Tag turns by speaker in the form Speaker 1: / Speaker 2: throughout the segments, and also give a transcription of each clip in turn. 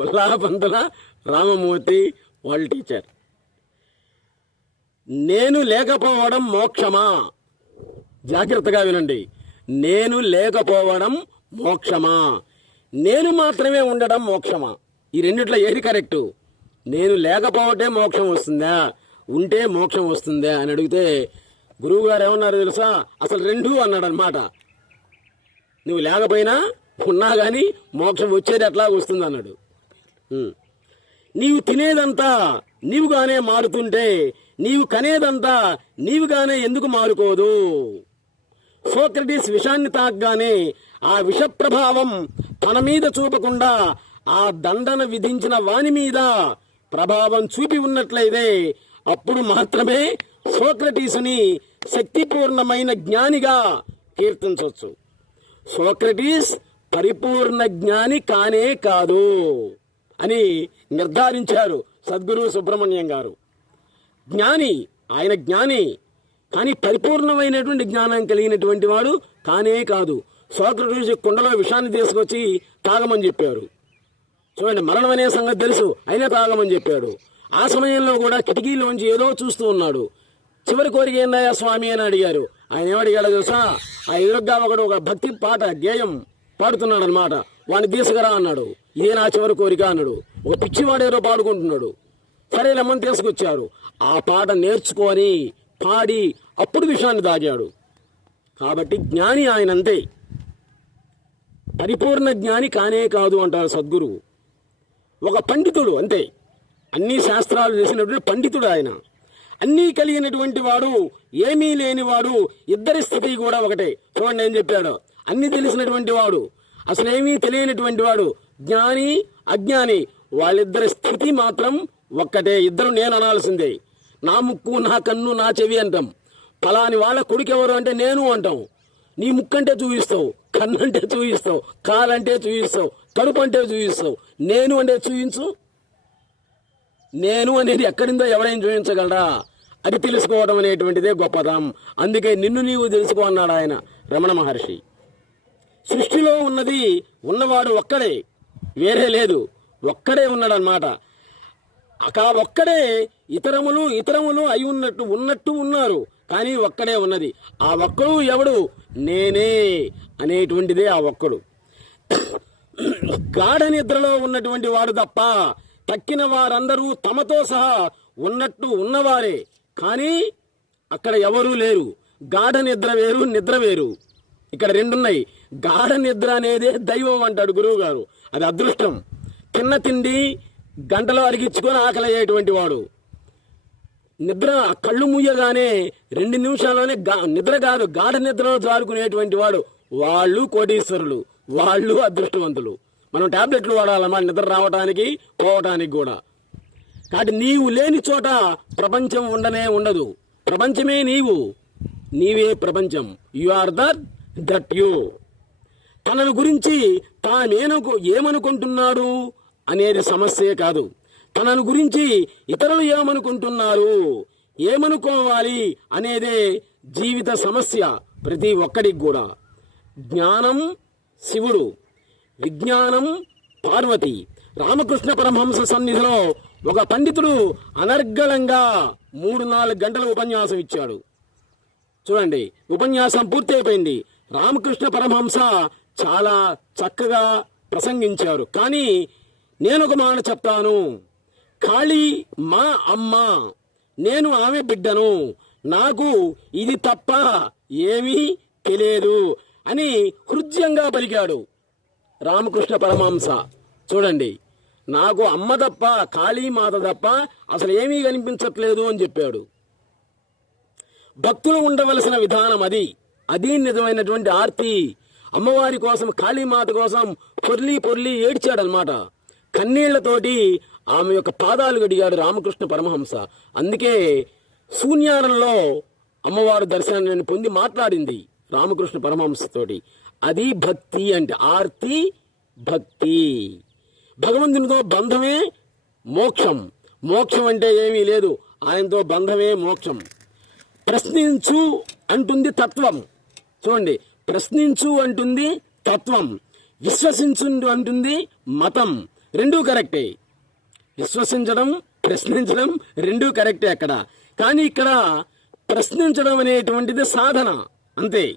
Speaker 1: పుల్లాపంతుల రామమూర్తి వాళ్ళ టీచర్. నేను లేకపోవడం మోక్షమా? జాగ్రత్తగా వినండి. నేను లేకపోవడం మోక్షమా? నేను మాత్రమే ఉండడం మోక్షమా? ఈ రెండిట్లో ఏది కరెక్టు? నేను లేకపోవటే మోక్షం వస్తుందా? ఉంటే మోక్షం వస్తుందా? అని అడిగితే గురువు గారు ఏమన్నారు తెలుసా? అసలు రెండు అన్నాడు అనమాట నువ్వు లేకపోయినా ఉన్నా కానీ మోక్షం వచ్చేది ఎట్లా వస్తుంది అన్నాడు నీవు తినేదంతా నీవుగానే మారుతుంటే నీవు కనేదంతా నీవుగానే ఎందుకు మారుకోదు? సోక్రటీస్ విషాన్ని తాగ్గానే ఆ విష ప్రభావం తన మీద చూపకుండా ఆ దండన విధించిన వాని మీద ప్రభావం చూపి ఉన్నట్లయితే అప్పుడు మాత్రమే సోక్రటీసుని శక్తిపూర్ణమైన జ్ఞానిగా కీర్తించవచ్చు సోక్రటీస్ పరిపూర్ణ జ్ఞాని కానే కాదు. అని నిర్ధారించారు సద్గురు సుబ్రహ్మణ్యం గారు. జ్ఞాని ఆయన జ్ఞాని కానీ పరిపూర్ణమైనటువంటి జ్ఞానం కలిగినటువంటి వాడు కానే కాదు. సోక్రటీస్ కుండలో విషాన్ని తీసుకొచ్చి తాగమని చెప్పారు చూడండి మరణం అనే సంగతి తెలుసు. అయినా తాగమని చెప్పాడు. ఆ సమయంలో కూడా కిటికీలోంచి ఏదో చూస్తూ ఉన్నాడు. చివరి కోరిక ఏందయ్యా స్వామి అని అడిగారు. ఆయన ఏమడిగాడో తెలుసా? ఆ ఎదురుగా ఒకడు ఒక భక్తి పాట గేయం పాడుతున్నాడు అనమాట వాడిని తీసుకురా అన్నాడు. ఇదే నా చివరి కోరిక అన్నాడు. ఒక పిచ్చివాడు ఏదో పాడుకుంటున్నాడు. సరే రమ్మని తీసుకొచ్చారు ఆ పాట నేర్చుకొని పాడి అప్పుడు విషయాన్ని దాగాడు. కాబట్టి జ్ఞాని ఆయన అంతే పరిపూర్ణ జ్ఞాని కానే కాదు అంటారు సద్గురువు ఒక పండితుడు అంతే. అన్ని శాస్త్రాలు చేసినటువంటి పండితుడు ఆయన. అన్నీ కలిగినటువంటి వాడు ఏమీ లేనివాడు ఇద్దరి స్థితి కూడా ఒకటే. చూడండి ఏం చెప్పాడు. అన్నీ తెలిసినటువంటి వాడు. అసలేమీ తెలియనటువంటి వాడు. జ్ఞాని అజ్ఞాని. వాళ్ళిద్దరి స్థితి మాత్రం ఒక్కటే. ఇద్దరు నేను అనాల్సిందే. నా ముక్కు నా కన్ను నా చెవి అంటాం. ఫలాని వాళ్ళ కొడుకు ఎవరు అంటే నేను అంటాం. నీ ముక్కంటే చూపిస్తావు కన్ను అంటే చూపిస్తావు కాలంటే చూపిస్తావు కడుపు అంటే చూపిస్తావు నేను అంటే చూపించు నేను అనేది ఎక్కడిందో ఎవరైనా చూపించగలరా అది తెలుసుకోవడం అనేటువంటిదే గొప్పతనం. అందుకే నిన్ను నీవు తెలుసుకో అన్నాడు ఆయన రమణ మహర్షి. సృష్టిలో ఉన్నది ఉన్నవాడు ఒక్కడే. వేరే లేదు. ఒక్కడే ఉన్నాడనమాట ఆ ఒక్కడే ఇతరములు ఇతరములు అయి ఉన్నట్టు ఉన్నట్టు ఉన్నారు. కానీ ఒక్కడే ఉన్నది. ఆ ఒక్కడు ఎవడు? నేనే అనేటువంటిదే ఆ ఒక్కడు. గాఢ నిద్రలో ఉన్నటువంటి వాడు తప్ప తక్కిన వారందరూ తమతో సహా ఉన్నట్టు ఉన్నవారే. కానీ అక్కడ ఎవరూ లేరు. గాఢ నిద్ర వేరు నిద్ర వేరు. ఇక్కడ రెండున్నాయి. గాఢ నిద్ర అనేదే దైవం అంటాడు గురువు గారు అది అదృష్టం. తిన్న తిండి గంటలో అరిగించుకొని ఆకలి అయ్యేటువంటి వాడు. నిద్ర కళ్ళు మూయగానే రెండు నిమిషాల్లోనే గా- నిద్ర కాదు గాఢ నిద్రలో జారుకునేటువంటి వాడు. వాళ్ళు కోటీశ్వరులు. వాళ్ళు అదృష్టవంతులు. మనం టాబ్లెట్లు వాడాలన్నమాట నిద్ర రావడానికి పోవటానికి కూడా. కాబట్టి నీవు లేని చోట ప్రపంచం ఉండనే ఉండదు. ప్రపంచమే నీవు. నీవే ప్రపంచం. You are that that you తనను గురించి తానేనకు ఏమనుకుంటున్నాడు అనేది సమస్యే కాదు. తనను గురించి ఇతరులు ఏమనుకుంటున్నారు ఏమనుకోవాలి అనేదే జీవిత సమస్య ప్రతి ఒక్కడికి కూడా. జ్ఞానం శివుడు విజ్ఞానం పార్వతి. రామకృష్ణ పరమహంస సన్నిధిలో ఒక పండితుడు అనర్గళంగా మూడు నాలుగు గంటల ఉపన్యాసం ఇచ్చాడు. చూడండి ఉపన్యాసం పూర్తయిపోయింది. రామకృష్ణ పరమహంస చాలా చక్కగా ప్రసంగించారు. కానీ నేను ఒక మాట చెప్తాను. కాళీ మా అమ్మ. నేను ఆమె బిడ్డను. నాకు ఇది తప్ప ఏమీ తెలియదు అని హృదయంగా పలికాడు. రామకృష్ణ పరమాంస. చూడండి నాకు అమ్మ తప్ప కాళీమాత తప్ప అసలు ఏమీ కనిపించట్లేదు అని చెప్పాడు. భక్తులు ఉండవలసిన విధానం అది. అది నిజమైనటువంటి ఆర్తి. అమ్మవారి కోసం కాళీమాత కోసం పొర్లి పొర్లి ఏడ్చాడనమాట. కన్నీళ్ళతోటి ఆమె యొక్క పాదాలు గడిగాడు రామకృష్ణ పరమహంస. అందుకే శూన్యానంలో అమ్మవారు దర్శనాన్ని పొంది మాట్లాడింది రామకృష్ణ పరమహంసతోటి. అది భక్తి అంటే ఆర్తి భక్తి. భగవంతునితో బంధమే మోక్షం. మోక్షం అంటే ఏమీ లేదు. ఆయనతో బంధమే మోక్షం. ప్రశ్నించు అంటుంది తత్వం. చూడండి ప్రశ్నించు అంటుంది తత్వం. విశ్వసించు అంటుంది మతం. రెండూ కరెక్టే. విశ్వసించడం ప్రశ్నించడం రెండూ కరెక్టే అక్కడ. కానీ ఇక్కడ ప్రశ్నించడం అనేటువంటిది సాధన. అంతే.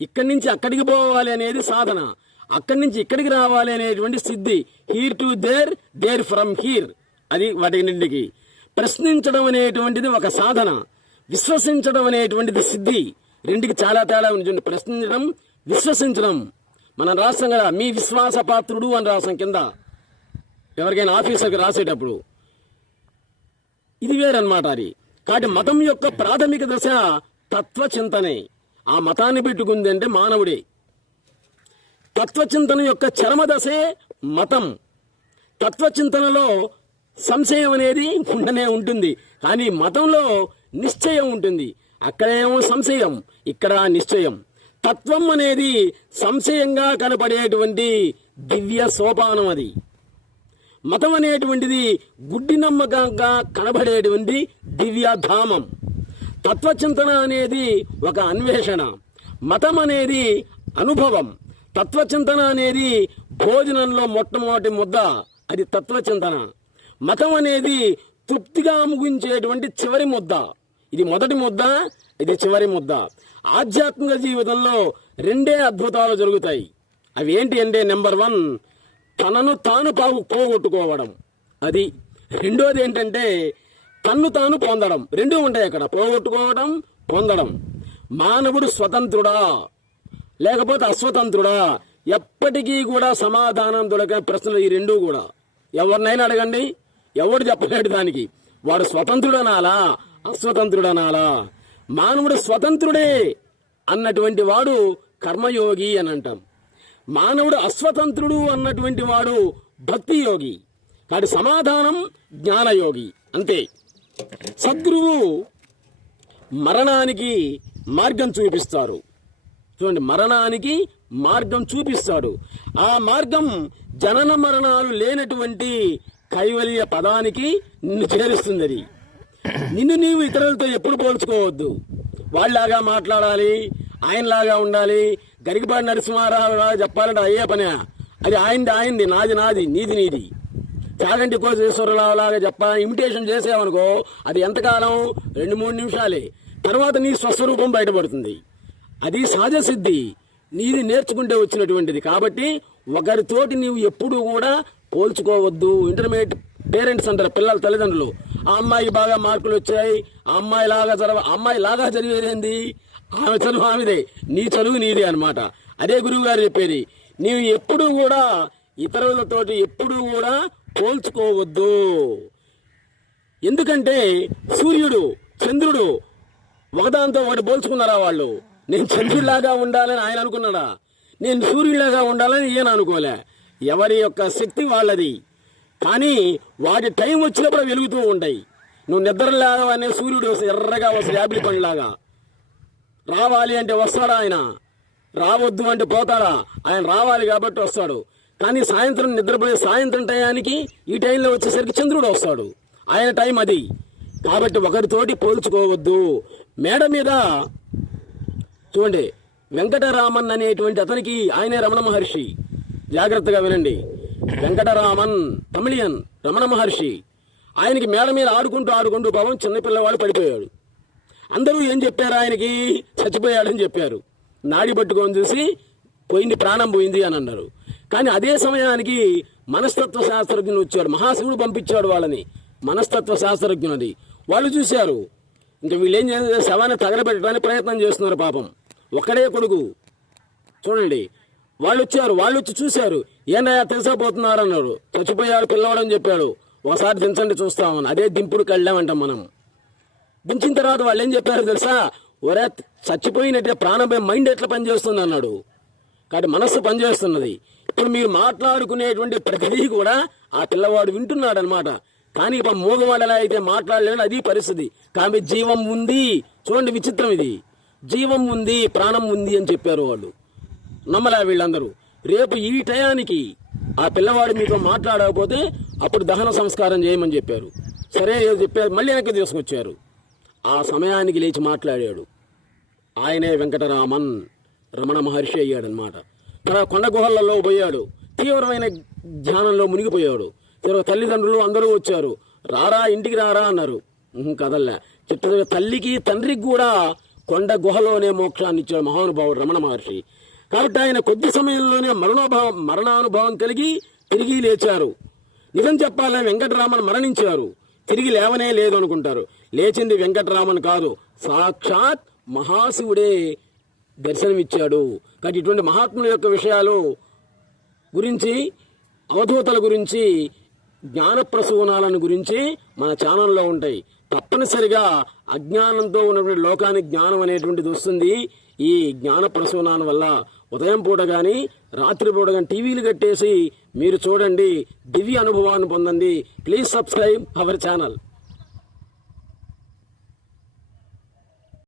Speaker 1: ఇక్కడి నుంచి అక్కడికి పోవాలి అనేది సాధన. అక్కడి నుంచి ఇక్కడికి రావాలి అనేటువంటి సిద్ధి. Here to there there from here అది వాటికి ప్రశ్నించడం అనేటువంటిది ఒక సాధన. విశ్వసించడం అనేటువంటిది సిద్ధి. రెండుకి చాలా తేడా ఉంది ప్రశ్నించడం విశ్వసించడం. మనం రాస్తాం కదా మీ విశ్వాస పాత్రుడు అని రాసాం కింద. ఎవరికైనా ఆఫీసర్కి రాసేటప్పుడు. ఇది వేరనమాట అది. కాబట్టి మతం యొక్క ప్రాథమిక దశ తత్వచింతనే. ఆ మతాన్ని పెట్టుకుంది అంటే మానవుడే. తత్వచింతన యొక్క చరమ దశే మతం. తత్వచింతనలో సంశయం అనేది ఉండనే ఉంటుంది. కానీ మతంలో నిశ్చయం ఉంటుంది. అక్కడేమో సంశయం ఇక్కడ నిశ్చయం. తత్వం అనేది సంశయంగా కనపడేటువంటి దివ్య సోపానం అది. మతం అనేటువంటిది గుడ్డి నమ్మకంగా కనబడేటువంటి దివ్యధామం తత్వచింతన అనేది ఒక అన్వేషణ. మతం అనేది అనుభవం. తత్వచింతన అనేది భోజనంలో మొట్టమొదటి ముద్ద అది తత్వచింతన. మతం అనేది తృప్తిగా ముగించేటువంటి చివరి ముద్ద. ఇది మొదటి ముద్ద ఇది చివరి ముద్ద. ఆధ్యాత్మిక జీవితంలో రెండే అద్భుతాలు జరుగుతాయి. అవి ఏంటి అంటే నెంబర్ వన్ తనను తాను పాగు పోగొట్టుకోవడం. అది రెండోది ఏంటంటే తన్ను తాను పొందడం. రెండు ఉంటాయి అక్కడ. పోగొట్టుకోవడం పొందడం. మానవుడు స్వతంత్రుడా లేకపోతే అస్వతంత్రుడా. ఎప్పటికీ కూడా సమాధానం దొరకని ప్రశ్నలు ఈ రెండు కూడా. ఎవరినైనా అడగండి ఎవడు చెప్పలేడు దానికి. వాడు స్వతంత్రుడనాలా? అస్వతంత్రుడనాలా? మానవుడు స్వతంత్రుడే అన్నటువంటి వాడు కర్మయోగి అని అంటాం. మానవుడు అస్వతంత్రుడు అన్నటువంటి వాడు భక్తి యోగి కాడి సమాధానం జ్ఞానయోగి. అంతే. సద్గురువు మరణానికి మార్గం చూపిస్తారు. చూడండి మరణానికి మార్గం చూపిస్తాడు. ఆ మార్గం జనన మరణాలు లేనటువంటి కైవల్య పదానికి చేరుస్తుంది అది. నిన్ను నీవు ఇతరులతో ఎప్పుడు పోల్చుకోవద్దు. వాళ్ళలాగా మాట్లాడాలి ఆయనలాగా ఉండాలి గరికపాటి నరసింహారావు లాగా చెప్పాలంటే అయ్యే పనే. అది ఆయనది ఆయనది నాది నాది నీది నీది. చాగంటి కోసేశ్వరరావు లాగా చెప్పా ఇమిటేషన్ చేసావనుకో అది ఎంతకాలం? రెండు మూడు నిమిషాలే. తర్వాత నీ స్వస్వరూపం బయటపడుతుంది. అది సహజ సిద్ధి. నీది నేర్చుకుంటే వచ్చినటువంటిది. కాబట్టి ఒకరితోటి నీవు ఎప్పుడు కూడా పోల్చుకోవద్దు. ఇంటర్మీడియట్ పేరెంట్స్ అంటారు పిల్లల తల్లిదండ్రులు. ఆ అమ్మాయికి బాగా మార్కులు వచ్చాయి ఆ అమ్మాయి లాగా చదవ అమ్మాయి లాగా చదివేదేంది ఆమె చదువు ఆమెదే నీ చదువు నీదే అన్నమాట. అదే గురువు గారు చెప్పేది నీవు ఎప్పుడు కూడా ఇతరులతోటి ఎప్పుడు కూడా పోల్చుకోవద్దు. ఎందుకంటే సూర్యుడు చంద్రుడు ఒకదాంతో ఒకటి పోల్చుకున్నారా వాళ్ళు? నేను చంద్రుడిలాగా ఉండాలని ఆయన అనుకున్నాడా? నేను సూర్యుడిలాగా ఉండాలని ఈయన అనుకోలే. ఎవరి యొక్క శక్తి వాళ్ళది? కానీ వాటి టైం వచ్చినప్పుడు వెలుగుతూ ఉంటాయి. నువ్వు నిద్రలాగా అనే సూర్యుడు వస్తే ఎర్రగా వస్తాడు యాపిల్ పండులాగా. రావాలి అంటే వస్తాడా ఆయన? రావద్దు అంటే పోతాడా? ఆయన రావాలి కాబట్టి వస్తాడు. కానీ సాయంత్రం నిద్రపోయే సాయంత్రం టయానికి ఈ టైంలో వచ్చేసరికి చంద్రుడు వస్తాడు. ఆయన టైం అది. కాబట్టి ఒకరితోటి పోల్చుకోవద్దు. మేడ మీద చూడండి వెంకటరామన్ అనేటువంటి అతనికి ఆయనే రమణ మహర్షి. జాగ్రత్తగా వినండి. వెంకటరామన్ తమిళియన్ రమణ మహర్షి. ఆయనకి మేడ మీద ఆడుకుంటూ ఆడుకుంటూ పాపం చిన్నపిల్లవాడు పడిపోయాడు. అందరూ ఏం చెప్పారు ఆయనకి? చచ్చిపోయాడని చెప్పారు. నాడి పట్టుకొని చూసి పోయింది ప్రాణం పోయింది అని అన్నారు. కానీ అదే సమయానికి మనస్తత్వ శాస్త్రజ్ఞుడు వచ్చాడు. మహాశివుడు పంపించాడు వాళ్ళని. మనస్తత్వ శాస్త్రజ్ఞుని వాళ్ళు చూశారు. ఇంకా వీళ్ళు ఏం చేస్తారు శవాన్ని తగలబెట్టడానికి ప్రయత్నం చేస్తున్నారు పాపం. ఒక్కడే కొడుకు. చూడండి. వాళ్ళు వచ్చారు. వాళ్ళు వచ్చి చూశారు. ఏంటయ్యా తెలిసిపోతున్నారు అన్నాడు చచ్చిపోయాడు పిల్లవాడని చెప్పాడు. ఒకసారి దించండి చూస్తామని. అదే దింపుడు కళ్ళామంటాం మనం. దించిన తర్వాత వాళ్ళు ఏం చెప్పారు తెలుసా? ఒరే చచ్చిపోయినట్టే ప్రాణమే మైండ్ ఎట్లా పనిచేస్తుంది అన్నాడు కాబట్టి మనస్సు పనిచేస్తున్నది. ఇప్పుడు మీరు మాట్లాడుకునేటువంటి ప్రతిదీ కూడా ఆ పిల్లవాడు వింటున్నాడు అనమాట కానీ ఇప్పుడు మూగవాడు ఎలా అయితే మాట్లాడలేడు అది పరిస్థితి. కానీ జీవం ఉంది. చూడండి విచిత్రం ఇది. జీవం ఉంది ప్రాణం ఉంది అని చెప్పారు వాళ్ళు. నమ్మలే వీళ్ళందరూ. రేపు ఈ టయానికి ఆ పిల్లవాడు మీతో మాట్లాడకపోతే అప్పుడు దహన సంస్కారం చేయమని చెప్పారు. సరే ఏదో చెప్పారు. మళ్ళీ వెనక్కి తీసుకొచ్చారు. ఆ సమయానికి లేచి మాట్లాడాడు. ఆయనే వెంకటరామన్ రమణ మహర్షి అయ్యాడనమాట తన కొండ గుహలలో పోయాడు. తీవ్రమైన ధ్యానంలో మునిగిపోయాడు. తర్వాత తల్లిదండ్రులు అందరూ వచ్చారు. రారా ఇంటికి రారా అన్నారు. కదల్లా. చిట్ట తల్లికి తండ్రికి కూడా కొండ గుహలోనే మోక్షాన్ని ఇచ్చాడు మహానుభావుడు రమణ మహర్షి. కాబట్టి ఆయన కొద్ది సమయంలోనే మరణోభావం మరణానుభవం కలిగి తిరిగి లేచారు. నిజం చెప్పాలని వెంకటరామన్ మరణించారు. తిరిగి లేవనే లేదు అనుకుంటారు. లేచింది వెంకటరామన్ కాదు. సాక్షాత్ మహాశివుడే దర్శనమిచ్చాడు. కాబట్టి ఇటువంటి మహాత్ముల యొక్క విషయాలు గురించి అవధూతల గురించి జ్ఞాన ప్రసూనాలను గురించి మన ఛానల్లో ఉంటాయి. తప్పనిసరిగా అజ్ఞానంతో ఉన్నటువంటి లోకానికి జ్ఞానం అనేటువంటిది వస్తుంది. ఈ జ్ఞాన ప్రసూనాల వల్ల ఉదయం పూట కానీ రాత్రి పూట కానీ టీవీలు కట్టేసి మీరు చూడండి. దివ్య అనుభవాన్ని పొందండి. Please subscribe our channel